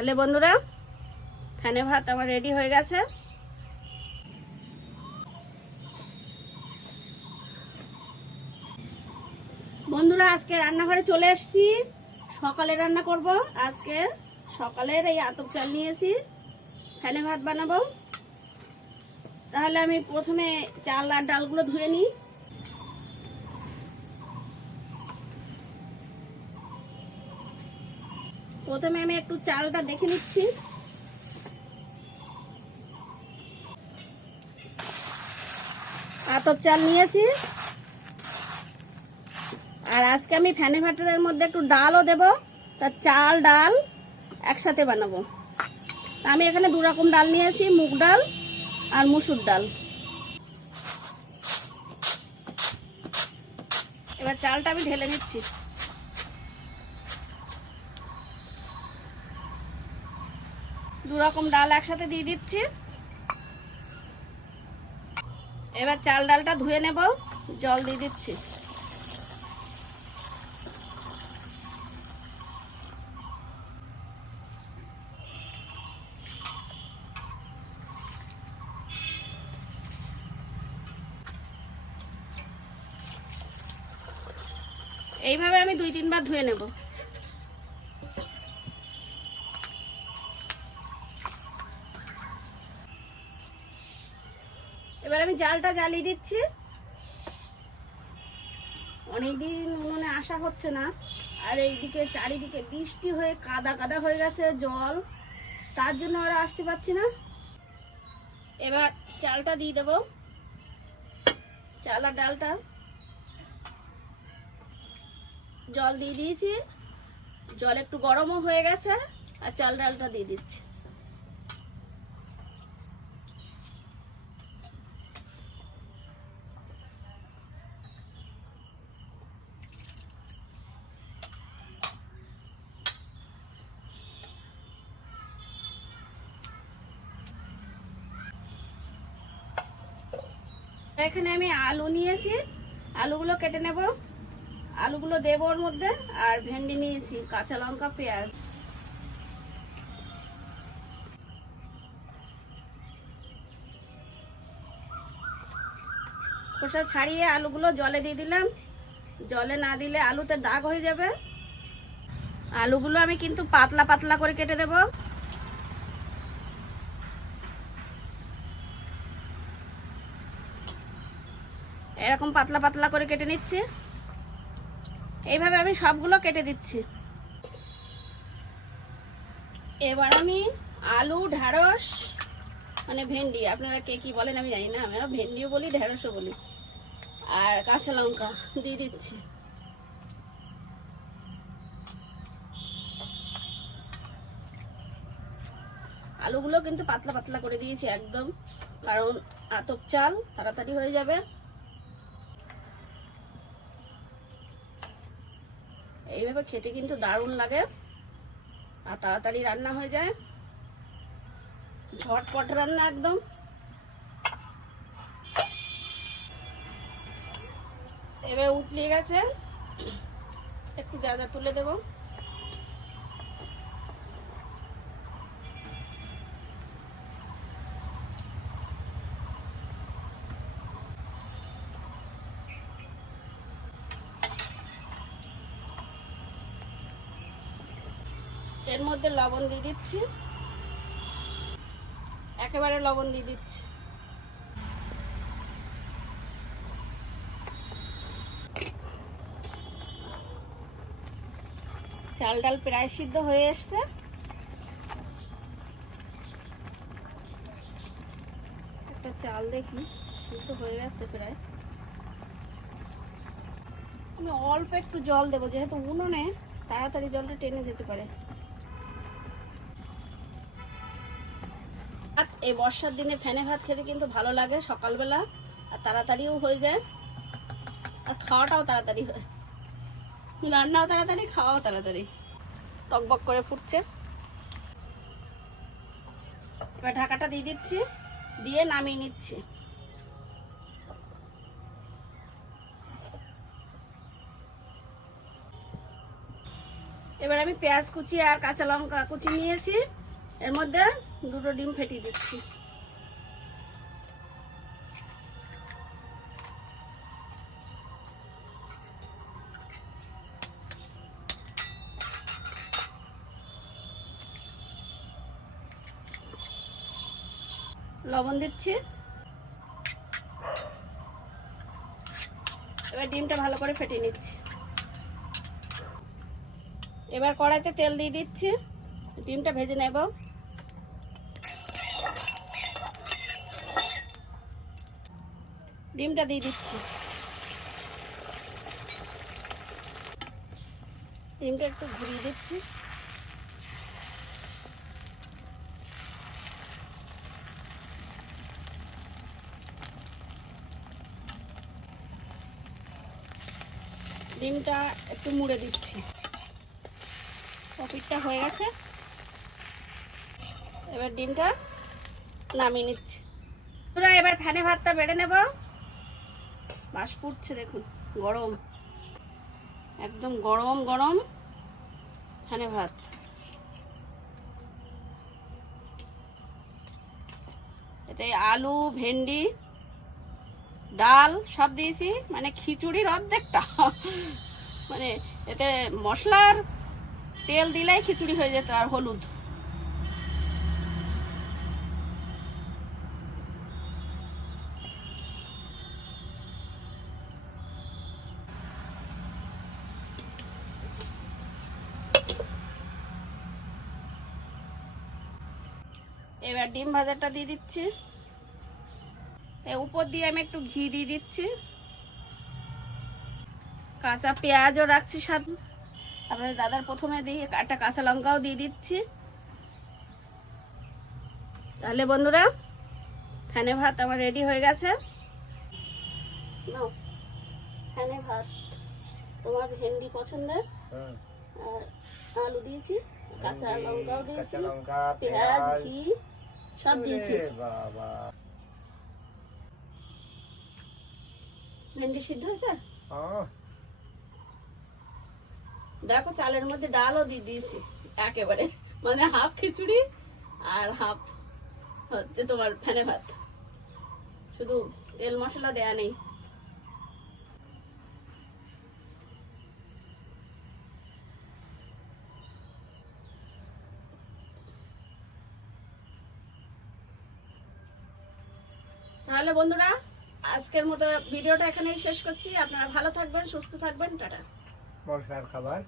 তাহলে বন্ধুরা ফ্যানে ভাত আমার রেডি হয়ে গেছে। বন্ধুরা, আজকে রান্নাঘরে চলে এসেছি। সকালে রান্না করব। আজকে সকালের এই আতপ চাল নিয়েছি। ফ্যানে ভাত বানাবো। তাহলে আমি প্রথমে চাল আর ডালগুলো ধুয়ে নিই। প্রথমে আমি একটু চালটা দেখে নিচ্ছি। আতপ চাল নিয়েছি। আর আজকে আমি ফ্যানে ভাতের মধ্যে একটু ডালও দেব তা চাল, ডাল একসাথে বানাবো। আমি এখানে দু রকম ডাল নিয়েছি, মুগ ডাল আর মুসুর ডাল। এবার চালটা আমি ঢেলে নিচ্ছি। দু রকম ডাল একসাথে দিয়ে দিচ্ছি। এবার চাল ডালটা ধুয়ে নেব, জল দিয়ে দিচ্ছি। এইভাবে আমি দুই তিনবার ধুয়ে নেব এবার আমি জালটা জ্বালিয়ে দিচ্ছি। অনেকদিন মনে আসা হচ্ছে না। আর এইদিকে চারিদিকে বৃষ্টি হয়ে কাদা কাদা হয়ে গেছে জল। তার জন্য আর আসতে পারছি না। এবার চালটা দিয়ে দেবো। চাল ডালটা। জল দিয়ে দিয়েছি। জল একটু গরমও হয়ে গেছে। আর চাল ডালটা দিয়ে দিচ্ছি। এখানে আমি আলু নিয়েছি। আলুগুলো কেটে নেব। আলুগুলো দেবো ওর মধ্যে আর ভেন্ডি নিয়েছি, কাঁচা লঙ্কা, পেঁয়াজ। খোসা ছাড়িয়ে আলুগুলো জলে দিয়ে দিলাম। জলে না দিলে আলুতে দাগ হয়ে যাবে। আলুগুলো আমি কিন্তু পাতলা পাতলা করে কেটে দেবো। এরকম পাতলা পাতলা করে কেটে নিচ্ছি। এইভাবে আমি সবগুলো কেটে দিচ্ছি। এবার আমি আলু ঢ্যাঁড়স মানে ভেন্ডি, আপনারা কে কি বলেন আমি জানি না, আমরা ভেন্ডিও বলি ঢ্যাঁড়সও বলি। আর কাঁচা লঙ্কা দিয়ে দিচ্ছি। আলুগুলো কিন্তু পাতলা পাতলা করে দিয়েছি একদম, কারণ আতপ চাল তাড়াতাড়ি হয়ে যাবে। এইভাবে খেতে কিন্তু দারুণ লাগে। আর তাড়াতাড়ি রান্না হয়ে যায়। ঝটপট রান্না একদম। এবার উতলিয়ে গেছে। একটু যা তুলে দেব। এর মধ্যে লবণ দিয়ে দিচ্ছি। একেবারে লবণ দিয়ে দিচ্ছি। চাল ডাল প্রায় সিদ্ধ হয়ে এসছে। একটা চাল দেখি, সিদ্ধ হয়ে গেছে প্রায়। আমি অল্প একটু জল দেবো, যেহেতু উনুনে তাড়াতাড়ি জলটা টেনে যেতে পারে। এই বর্ষার দিনে ফ্যানে ভাত খেতে কিন্তু ভালো লাগে সকালবেলা, আর তাড়াতাড়িও হয়ে যায়। আর খাওয়াটাও তাড়াতাড়ি হয়। রান্নাও তাড়াতাড়ি, খাওয়াও তাড়াতাড়ি। টকবক করে ফুটছে। এবার ঢাকাটা দিয়ে দিচ্ছি, দিয়ে নামিয়ে নিচ্ছি। এবার আমি পেঁয়াজ কুচি আর কাঁচা লঙ্কা কুচি নিয়েছি। এর মধ্যে দুটো ডিম ফেটিয়ে দিচ্ছি। লবণ দিচ্ছি। এবার ডিমটা ভালো করে ফেটিয়ে নিচ্ছি। এবার কড়াইতে তেল দিয়ে দিচ্ছি। ডিমটা ভেজে নেব। ডিমটা দিয়ে দিচ্ছি। ডিমটা একটু ঘুরিয়ে দিচ্ছি। ডিমটা একটু মুড়ে দিচ্ছি। পপিটটা হয়ে গেছে। এবার ডিমটা নামিয়ে নিচ্ছি। তোরা এবার ফ্যানে ভাতটা বেড়ে নেব। বাস পুড়ছে দেখুন, গরম। একদম গরম গরম। ফ্যানে ভাত। এতে আলু, ভেন্ডি, ডাল সব দিয়েছি। মানে খিচুড়ির অর্ধেকটা। মানে এতে মশলার তেল দিলেই খিচুড়ি হয়ে যেত আর হলুদ। এবার ডিম ভাজাটা দিয়ে দিচ্ছি। উপর দিয়ে আমি একটু ঘি দিয়ে দিচ্ছি। কাঁচা পেঁয়াজও রাখছি স্বাদ আপনার দাদার প্রথমে দিয়ে একটা কাঁচা লঙ্কাও দিয়ে দিচ্ছি। তাহলে বন্ধুরা ফ্যানে ভাত আমার রেডি হয়ে গেছে। ফ্যানে ভাত। তোমার ভেন্ডি পছন্দের? আর আলু দিয়েছি কাঁচা লঙ্কাও দিয়েছি পেঁয়াজ। ঘি। সব দিয়েছি। বাবা। ভেন্ডি সিদ্ধ হয়েছে? দেখো চালের মধ্যে ডালও দিয়ে দিয়েছি একেবারে। মানে হাফ খিচুড়ি আর হাফ হচ্ছে তোমার ফেনে ভাত। শুধু তেল মশলা দেয়া নেই। তাহলে বন্ধুরা, আজকের মতো ভিডিওটা এখানেই শেষ করছি। আপনারা ভালো থাকবেন, সুস্থ থাকবেন, টাটা। খাবার।